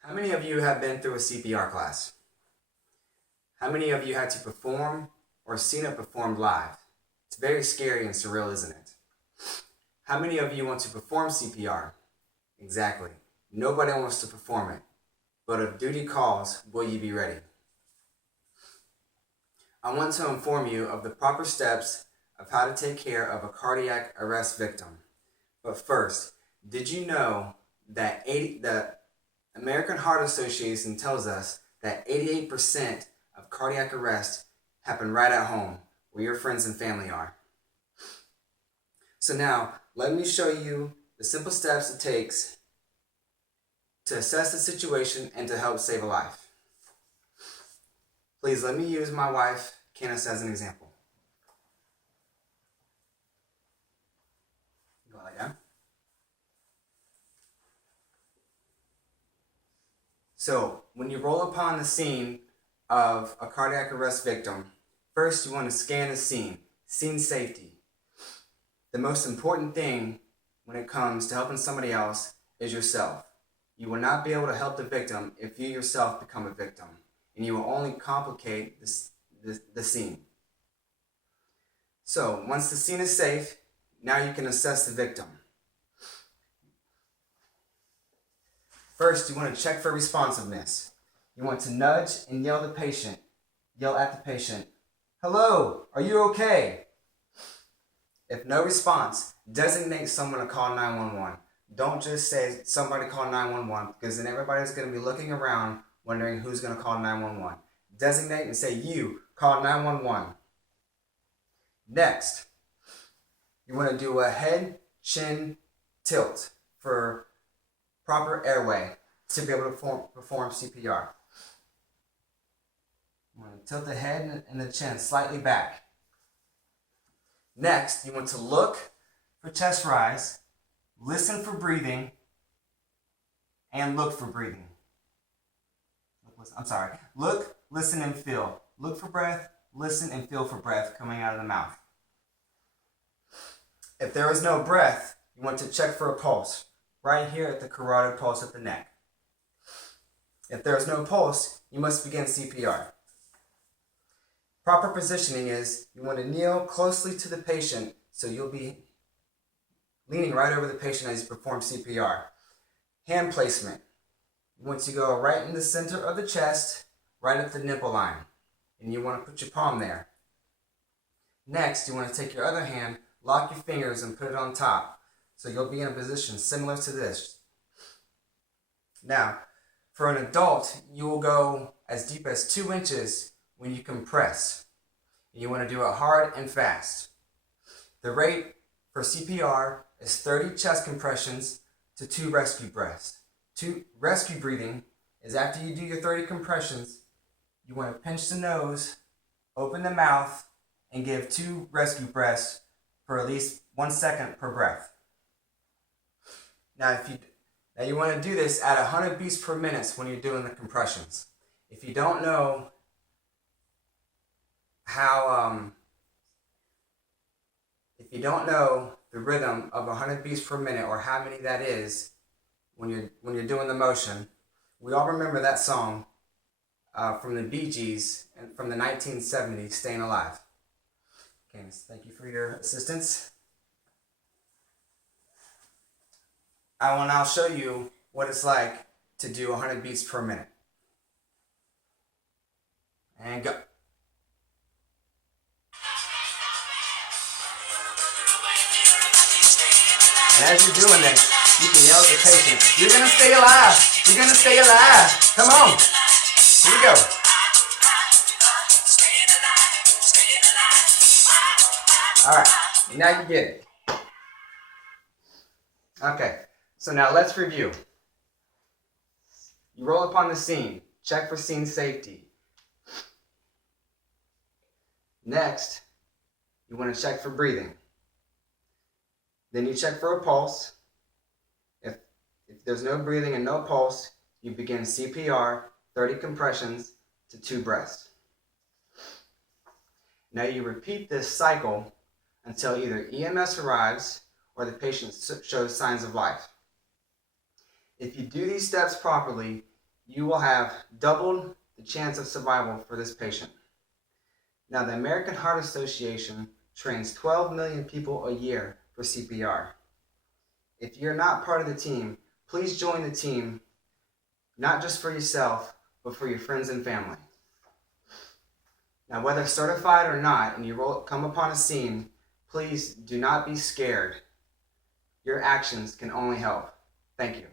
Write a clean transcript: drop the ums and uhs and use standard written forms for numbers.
How many of you have been through a CPR class? How many of you had to perform or seen it performed live? It's very scary and surreal, isn't it? How many of you want to perform CPR? Exactly. Nobody wants to perform it. But if duty calls, will you be ready? I want to inform you of the proper steps of how to take care of a cardiac arrest victim. But first, did you know that the American Heart Association tells us that 88% of cardiac arrest happen right at home, where your friends and family are? So now, let me show you the simple steps it takes to assess the situation and to help save a life. Please let me use my wife, Candace, as an example. Go like that. So, when you roll upon the scene of a cardiac arrest victim, first you want to scan the scene safety. The most important thing when it comes to helping somebody else is yourself. You will not be able to help the victim if you yourself become a victim, and you will only complicate the scene. So, once the scene is safe, now you can assess the victim. First, you want to check for responsiveness. You want to nudge and yell at the patient, "Hello, are you okay?" If no response, designate someone to call 911. Don't just say somebody call 911, because then everybody's going to be looking around wondering who's going to call 911. Designate and say, "You call 911. Next, you want to do a head-chin tilt for proper airway to be able to perform CPR. You want to tilt the head and the chin slightly back. Next, you want to look for chest rise, listen for breathing, and look for breathing. Look, listen, and feel. Look for breath, listen, and feel for breath coming out of the mouth. If there is no breath, you want to check for a pulse, right here at the carotid pulse at the neck. If there is no pulse, you must begin CPR. Proper positioning is you want to kneel closely to the patient, so you'll be leaning right over the patient as you perform CPR. Hand placement. You want to go right in the center of the chest, right at the nipple line, and you want to put your palm there. Next, you want to take your other hand, lock your fingers, and put it on top, so you'll be in a position similar to this. Now, for an adult, you will go as deep as 2 inches when you compress. You want to do it hard and fast. The rate for CPR is 30 chest compressions to 2 rescue breaths. 2 rescue breathing is after you do your 30 compressions, you want to pinch the nose, open the mouth, and give 2 rescue breaths for at least 1 second per breath. Now you want to do this at 100 beats per minute when you're doing the compressions. If you don't know the rhythm of 100 beats per minute, or how many that is when you're doing the motion, we all remember that song from the Bee Gees and from the 1970s, "Staying Alive." Candace, thank you for your assistance. I will now show you what it's like to do 100 beats per minute. And go. And as you're doing this, you can yell at the patient, "You're going to stay alive! You're going to stay alive! Come on! Here we go." Alright, now you get it. Okay, so now let's review. You roll upon the scene. Check for scene safety. Next, you want to check for breathing. Then you check for a pulse. If there's no breathing and no pulse, you begin CPR, 30 compressions to 2 breaths. Now you repeat this cycle until either EMS arrives or the patient shows signs of life. If you do these steps properly, you will have doubled the chance of survival for this patient. Now, the American Heart Association trains 12 million people a year for CPR. If you're not part of the team, please join the team, not just for yourself, but for your friends and family. Now, whether certified or not, and you come upon a scene, please do not be scared. Your actions can only help. Thank you.